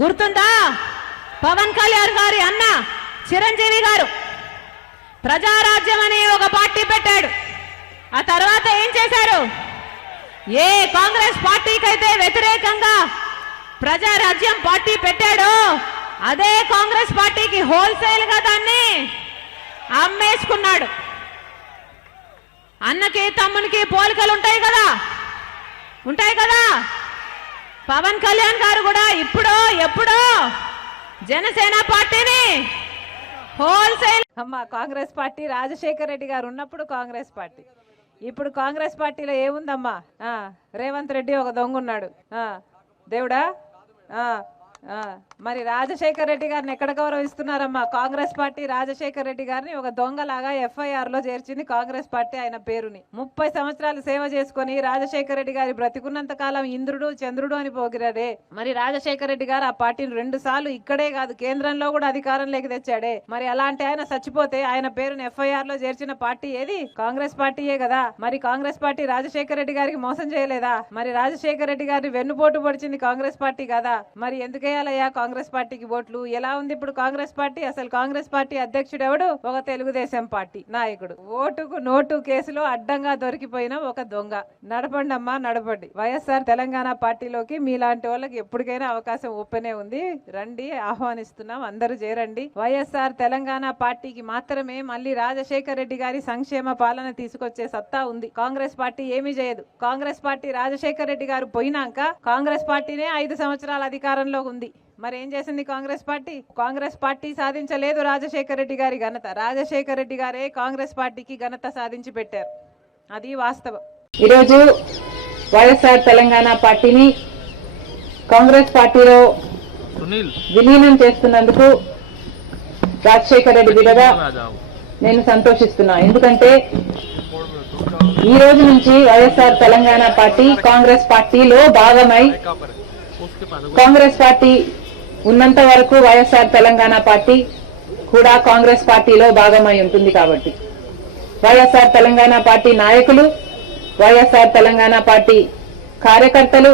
గుర్తుందా? పవన్ కళ్యాణ్ గారి అన్న చిరంజీవి గారు ప్రజారాజ్యం అనే ఒక పార్టీ పెట్టాడు. ఆ తర్వాత ఏం చేశారు? ఏ కాంగ్రెస్ పార్టీకైతే వ్యతిరేకంగా ప్రజారాజ్యం పార్టీ పెట్టాడో అదే కాంగ్రెస్ పార్టీకి హోల్సేల్ గా దాన్ని అమ్మేసుకున్నాడు. అన్నకి తమ్మునికి పోలికలు ఉంటాయి కదా, ఉంటాయి కదా. పవన్ కళ్యాణ్ గారు కూడా ఇప్పుడో ఎప్పుడో జనసేన పార్టీని హోల్సేల్ అమ్మా కాంగ్రెస్ పార్టీ రాజశేఖర్ రెడ్డి గారు ఉన్నప్పుడు కాంగ్రెస్ పార్టీ, ఇప్పుడు కాంగ్రెస్ పార్టీలో ఏముందమ్మా? రేవంత్ రెడ్డి ఒక దొంగ ఉన్నాడు. దేవుడా మరి రాజశేఖర్ రెడ్డి గారిని ఎక్కడ గౌరవిస్తున్నారమ్మా? కాంగ్రెస్ పార్టీ రాజశేఖర్ రెడ్డి గారిని ఒక దొంగలాగా ఎఫ్ఐఆర్ లో చేర్చింది కాంగ్రెస్ పార్టీ. ఆయన పేరుని 30 సంవత్సరాలు సేవ చేసుకుని రాజశేఖర్ రెడ్డి గారి బ్రతికున్నంత కాలం ఇంద్రుడు చంద్రుడు అని పోగిరాడే. మరి రాజశేఖర్ రెడ్డి గారు ఆ పార్టీని 2 సార్లు ఇక్కడే కాదు కేంద్రంలో కూడా అధికారంలోకి తెచ్చాడే. మరి అలాంటి ఆయన చచ్చిపోతే ఆయన పేరుని ఎఫ్ఐఆర్ లో చేర్చిన పార్టీ ఏది? కాంగ్రెస్ పార్టీయే కదా. మరి కాంగ్రెస్ పార్టీ రాజశేఖర్ రెడ్డి గారికి మోసం చేయలేదా? మరి రాజశేఖర్ రెడ్డి గారిని వెన్నుపోటు పొడిచింది కాంగ్రెస్ పార్టీ కదా. మరి ఎందుకు వేయాలయ్యా కాంగ్రెస్ పార్టీకి ఓట్లు? ఎలా ఉంది ఇప్పుడు కాంగ్రెస్ పార్టీ? అసలు కాంగ్రెస్ పార్టీ అధ్యక్షుడు ఎవడు? ఒక తెలుగుదేశం పార్టీ నాయకుడు. ఓటుకు నోటు కేసులో అడ్డంగా దొరికిపోయిన ఒక దొంగ. నడపండి అమ్మా, నడపండి. వైఎస్ఆర్ తెలంగాణ పార్టీలోకి మీలాంటి వాళ్ళకి ఎప్పటికైనా అవకాశం ఓపెనే ఉంది. రండి, ఆహ్వానిస్తున్నాం, అందరూ చేరండి. వైఎస్ఆర్ తెలంగాణ పార్టీకి మాత్రమే మళ్ళీ రాజశేఖర్ రెడ్డి గారి సంక్షేమ పాలన తీసుకొచ్చే సత్తా ఉంది. కాంగ్రెస్ పార్టీ ఏమీ చేయదు. కాంగ్రెస్ పార్టీ రాజశేఖర్ రెడ్డి గారు పోయినాక కాంగ్రెస్ పార్టీనే 5 సంవత్సరాల అధికారంలో ఉంది. మరి ఏం చేసింది కాంగ్రెస్ పార్టీ? కాంగ్రెస్ పార్టీ సాధించలేదు రాజశేఖర్ రెడ్డి గారి ఘనత. రాజశేఖర్ రెడ్డి గారే కాంగ్రెస్ పార్టీకి ఘనత సాధించి పెట్టారు. అది వాస్తవం. ఈరోజు వైఎస్ఆర్ తెలంగాణ పార్టీని కాంగ్రెస్ పార్టీలో విలీనం చేస్తున్నందుకు రాజశేఖర్ రెడ్డి బిడ్డగా నేను సంతోషిస్తున్నా. ఎందుకంటే ఈ రోజు నుంచి వైఎస్ఆర్ తెలంగాణ పార్టీ కాంగ్రెస్ పార్టీలో భాగమై, కాంగ్రెస్ పార్టీ ఉన్నంత వరకు వైఎస్ఆర్ తెలంగాణ పార్టీ కూడా కాంగ్రెస్ పార్టీలో భాగమై ఉంటుంది. కాబట్టి వైఎస్ఆర్ తెలంగాణ పార్టీ నాయకులు, వైఎస్ఆర్ తెలంగాణ పార్టీ కార్యకర్తలు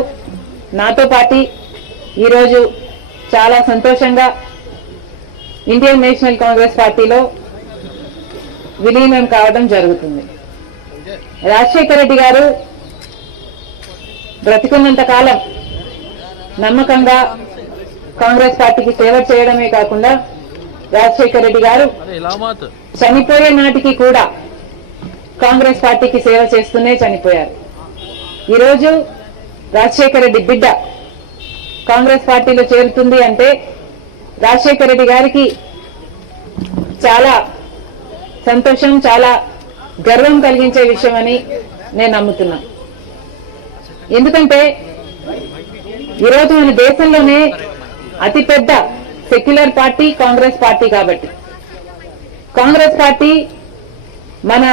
నాతో పాటు ఈరోజు చాలా సంతోషంగా ఇండియన్ నేషనల్ కాంగ్రెస్ పార్టీలో విలీనం కావడం జరుగుతుంది. రాజశేఖర రెడ్డి గారు బ్రతికున్నంత కాలం నమ్మకంగా కాంగ్రెస్ పార్టీకి సేవ చేయడమే కాకుండా రాజశేఖర రెడ్డి గారు చనిపోయే నాటికి కూడా కాంగ్రెస్ పార్టీకి సేవ చేస్తూనే చనిపోయారు. ఈరోజు రాజశేఖర రెడ్డి బిడ్డ కాంగ్రెస్ పార్టీలో చేరుతుంది అంటే రాజశేఖర రెడ్డి గారికి చాలా సంతోషం, చాలా గర్వం కలిగించే విషయం అని నేను నమ్ముతున్నా. ఎందుకంటే ఈరోజు మన దేశంలోనే అతిపెద్ద సెక్యులర్ పార్టీ కాంగ్రెస్ పార్టీ. కాబట్టి కాంగ్రెస్ పార్టీ మన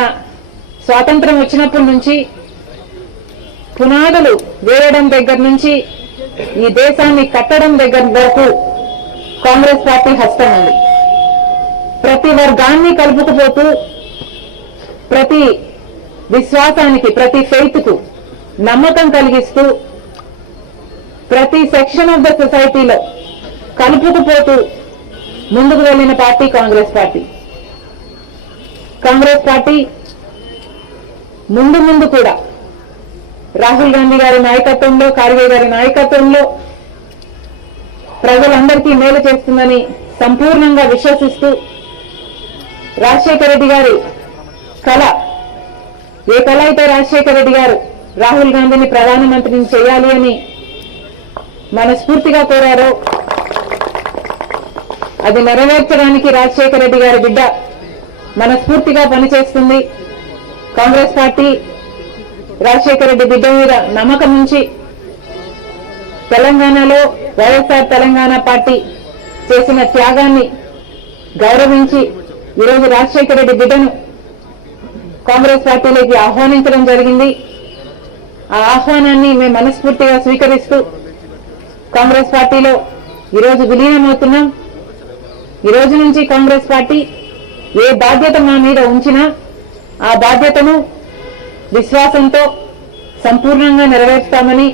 స్వాతంత్రం వచ్చినప్పటి నుంచి పునాదులు వేయడం దగ్గర నుంచి ఈ దేశాన్ని కట్టడం దగ్గర వరకు కాంగ్రెస్ పార్టీ హస్తం ఉంది. ప్రతి వర్గాన్ని కలుపుకుపోతూ, ప్రతి విశ్వాసానికి, ప్రతి ఫెయిత్ కు నమ్మకం కలిగిస్తూ, ప్రతి సెక్షన్ ఆఫ్ ద సొసైటీలో కలుపుకుపోతూ ముందుకు వెళ్లిన party Congress party. Congress party ముందు కూడా రాహుల్ గాంధీ గారి నాయకత్వంలో, ఖార్గే గారి నాయకత్వంలో ప్రజలందరికీ మేలు చేస్తుందని సంపూర్ణంగా విశ్వసిస్తూ, రాజశేఖర రెడ్డి గారి కళ, ఏ కళ అయితే రాజశేఖర రెడ్డి గారు రాహుల్ గాంధీని ప్రధానమంత్రిని చేయాలి అని మనస్ఫూర్తిగా కోరారో అది నెరవేర్చడానికి రాజశేఖర రెడ్డి గారి బిడ్డ మనస్ఫూర్తిగా పనిచేస్తుంది. కాంగ్రెస్ పార్టీ రాజశేఖర రెడ్డి బిడ్డ మీద నమ్మకం ఉంచి తెలంగాణలో వైఎస్ఆర్ తెలంగాణ పార్టీ చేసిన త్యాగాన్ని గౌరవించి ఈరోజు రాజశేఖర రెడ్డి బిడ్డను కాంగ్రెస్ పార్టీలోకి ఆహ్వానించడం జరిగింది. ఆ ఆహ్వానాన్ని మేము మనస్ఫూర్తిగా స్వీకరిస్తూ కాంగ్రెస్ పార్టీలో ఈరోజు విలీనమవుతున్నాం. ఈ రోజు నుంచి కాంగ్రెస్ పార్టీ ఏ బాధ్యత మా మీద ఉంచినా ఆ బాధ్యతను విశ్వాసంతో సంపూర్ణంగా నెరవేర్స్తామని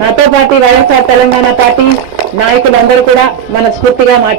నాతో పాటు వైఎస్ఆర్ తెలంగాణ పార్టీ నాయకులందరూ కూడా మనస్ఫూర్తిగా మాటి